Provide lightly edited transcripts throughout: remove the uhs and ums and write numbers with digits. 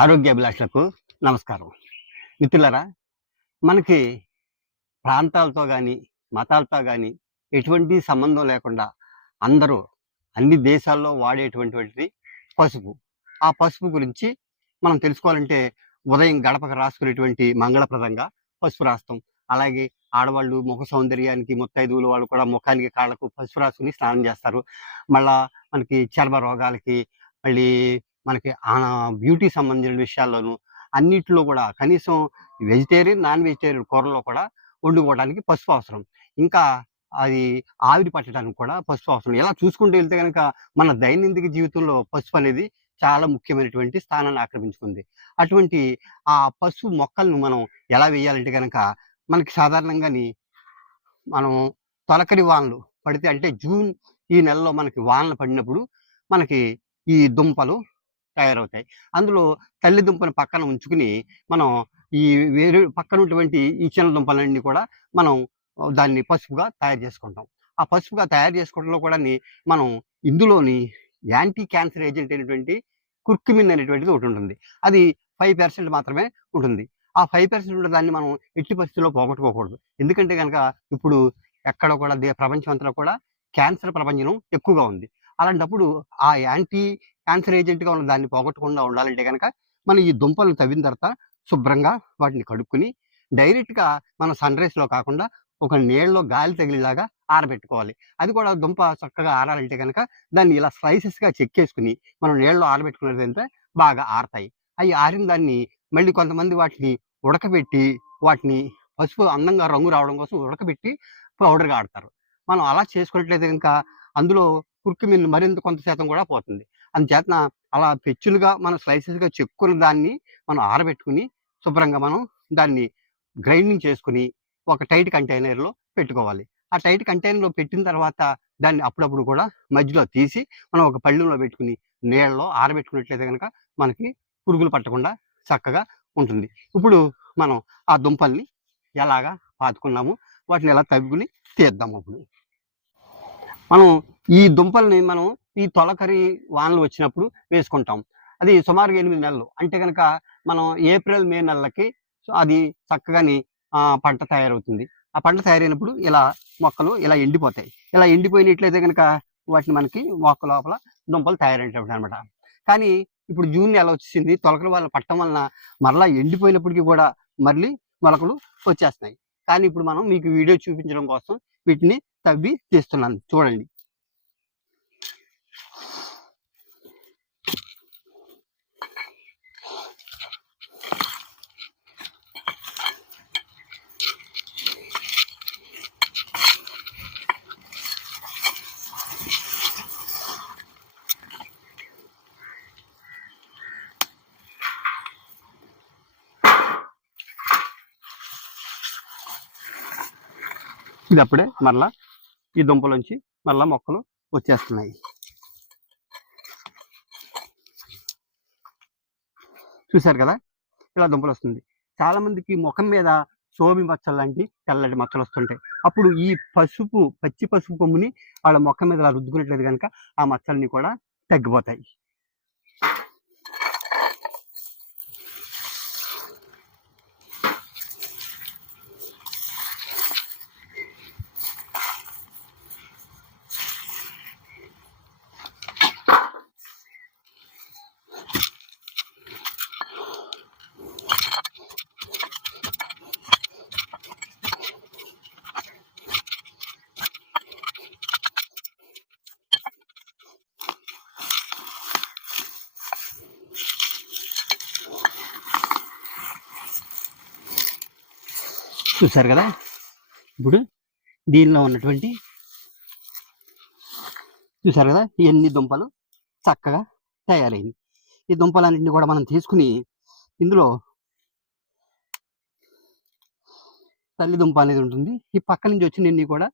ఆరోగ్యాభిలాషులకు నమస్కారం. మిత్రులారా, మనకి ప్రాంతాలతో కానీ మతాలతో కానీ ఎటువంటి సంబంధం లేకుండా అందరూ అన్ని దేశాల్లో వాడేటువంటిది పసుపు. ఆ పసుపు గురించి మనం తెలుసుకోవాలంటే ఉదయం గడపకు రాసుకునేటువంటి మంగళప్రదంగా పసుపు రాస్తాం. అలాగే ఆడవాళ్ళు ముఖ సౌందర్యానికి ముత్తైదువులు వాళ్ళు కూడా ముఖానికి కాళ్ళకు పసుపు రాసుకుని స్నానం చేస్తారు. మళ్ళా మనకి చర్మ రోగాలకి, మళ్ళీ మనకి బ్యూటీ సంబంధించిన విషయాల్లోనూ అన్నిట్లో కూడా కనీసం వెజిటేరియన్ నాన్ వెజిటేరియన్ కూరల్లో కూడా వండుకోవడానికి పసుపు అవసరం. ఇంకా అది ఆవిరి పట్టడానికి కూడా పసుపు అవసరం. ఇలా చూసుకుంటూ వెళ్తే కనుక మన దైనందిక జీవితంలో పసుపు అనేది చాలా ముఖ్యమైనటువంటి స్థానాన్ని ఆక్రమించుకుంది. అటువంటి ఆ పసుపు మొక్కలను మనం ఎలా వేయాలంటే కనుక మనకి సాధారణంగాని మనం తొలకరి వానలు పడితే అంటే జూన్ ఈ నెలలో మనకి వానలు పడినప్పుడు మనకి ఈ దుంపలు తయారవుతాయి. అందులో తల్లి దుంపను పక్కన ఉంచుకుని మనం ఈ వేరే పక్కన ఉన్నటువంటి ఈ చిన్న దుంపలన్నీ కూడా మనం దాన్ని పసుపుగా తయారు చేసుకుంటాం. ఆ పసుపుగా తయారు చేసుకోవడంలో కూడా మనం ఇందులోని యాంటీ క్యాన్సర్ ఏజెంట్ అయినటువంటి కుర్కుమిన్ అనేటువంటిది ఒకటి ఉంటుంది. అది 5% మాత్రమే ఉంటుంది. ఆ 5% ఉన్న దాన్ని మనం ఎట్టి పరిస్థితుల్లో పోగొట్టుకోకూడదు. ఎందుకంటే కనుక ఇప్పుడు ఎక్కడ కూడా ప్రపంచం అంతా కూడా క్యాన్సర్ ప్రపంచం ఎక్కువగా ఉంది. అలాంటప్పుడు ఆ యాంటీ క్యాన్సర్ ఏజెంట్గా ఉన్న దాన్ని పోగొట్టకుండా ఉండాలంటే కనుక మనం ఈ దుంపలను తవ్విన తర్వాత శుభ్రంగా వాటిని కడుక్కుని డైరెక్ట్గా మనం సన్ రైజ్లో కాకుండా ఒక నీళ్ళలో గాలి తగిలేలాగా ఆరబెట్టుకోవాలి. అది కూడా దుంప చక్కగా ఆరాలంటే కనుక దాన్ని ఇలా స్లైసెస్గా చెక్కేసుకుని మనం నీళ్ళలో ఆరబెట్టుకున్నదంటే బాగా ఆరతాయి. అవి ఆరిన దాన్ని మళ్ళీ కొంతమంది వాటిని ఉడకబెట్టి వాటిని పసుపు అందంగా రంగు రావడం కోసం ఉడకబెట్టి పౌడర్గా ఆడతారు. మనం అలా చేసుకున్నట్లయితే కనుక అందులో కుర్కుమిన్ మరింత కొంత శాతం కూడా పోతుంది. అందుచేతన అలా పెచ్చులుగా మనం స్లైసెస్గా చెక్కున్న దాన్ని మనం ఆరబెట్టుకుని శుభ్రంగా మనం దాన్ని గ్రైండింగ్ చేసుకుని ఒక టైట్ కంటైనర్లో పెట్టుకోవాలి. ఆ టైట్ కంటైనర్లో పెట్టిన తర్వాత దాన్ని అప్పుడప్పుడు కూడా మధ్యలో తీసి మనం ఒక పళ్ళెంలో పెట్టుకుని నీళ్ళలో ఆరబెట్టుకున్నట్లయితే కనుక మనకి పురుగులు పట్టకుండా చక్కగా ఉంటుంది. ఇప్పుడు మనం ఆ దుంపల్ని ఎలాగా పాతుకున్నాము వాటిని ఎలా తవ్వుకుని తీద్దాము. అప్పుడు మనం ఈ దుంపల్ని మనం ఈ తొలకరి వానలు వచ్చినప్పుడు వేసుకుంటాం. అది సుమారుగా 8 నెలలు అంటే కనుక మనం ఏప్రిల్ మే నెలలకి అది చక్కగాని పంట తయారవుతుంది. ఆ పంట తయారైనప్పుడు ఇలా మొక్కలు ఇలా ఎండిపోతాయి. ఇలా ఎండిపోయినట్లయితే కనుక వాటిని మనకి మొక్క లోపల దుంపలు తయారైనటువంటి అనమాట. కానీ ఇప్పుడు జూన్ నెల వచ్చింది, తొలకరి వాళ్ళు పట్టడం వలన మరలా ఎండిపోయినప్పటికీ కూడా మళ్ళీ మొలకలు వచ్చేస్తున్నాయి. కానీ ఇప్పుడు మనం మీకు వీడియో చూపించడం కోసం వీటిని తవ్వి తీస్తున్నాను, చూడండి. ఇది అప్పుడే మరలా ఈ దుంపలోంచి మరలా మొక్కలు వచ్చేస్తున్నాయి. చూశారు కదా, ఇలా దుంపలు వస్తుంది. చాలా మందికి ముఖం మీద సోమి మచ్చలు లాంటి తెల్లటి మచ్చలు వస్తుంటాయి. అప్పుడు ఈ పచ్చి పసుపు కొమ్ముని వాళ్ళ ముఖం మీద ఇలా రుద్దుకున్నట్లయితే కనుక ఆ మచ్చలన్నీ కూడా తగ్గిపోతాయి. చూసారు కదా, ఇప్పుడు దీనిలో ఉన్నటువంటి చూసారు కదా ఎన్ని దుంపలు చక్కగా తయారైంది. ఈ దుంపలన్నింటినీ కూడా మనం తీసుకుని ఇందులో తల్లి దుంప అనేది ఉంటుంది. ఈ పక్క నుంచి వచ్చినన్ని కూడా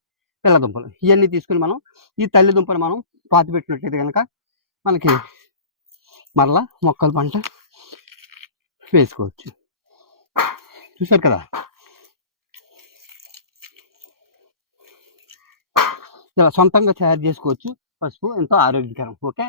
పిల్ల దుంపలు. ఇవన్నీ తీసుకుని మనం ఈ తల్లి దుంపను మనం పాతి పెట్టినట్లయితే కనుక మనకి మరలా మొక్కల పంట వేసుకోవచ్చు. చూసారు కదా, ఇలా సొంతంగా తయారు చేసుకోవచ్చు. పసుపు ఎంతో ఆరోగ్యకరం. ఓకే.